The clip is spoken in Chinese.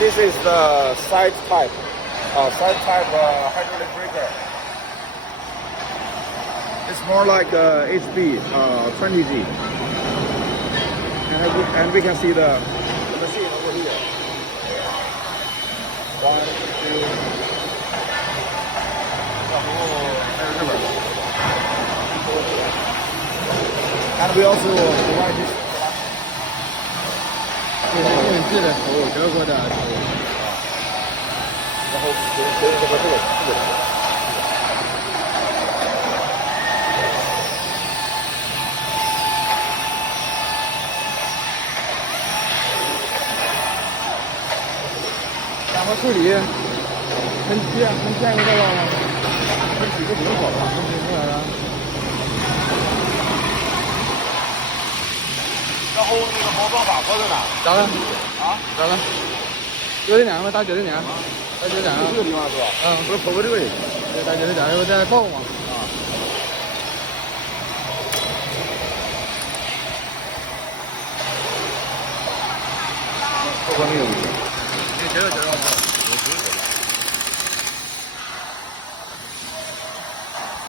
This is the side type hydraulic breaker. It's more like HB 20G. And we can see the machine over here. 1, 2. 然后还有日本。And we also provide this. 这是定制的头，德国的头。然后这个。然后处理，喷漆，喷漆还没到吗？喷漆都不用搞了，喷漆出来了。然后那个包装法搁在哪？咋了？啊？咋了？9.2吗？打9.2。打9.2。这个地方是吧？嗯，不是跑过这个里。对，打9.2，我在报嘛。啊。后边没有。这个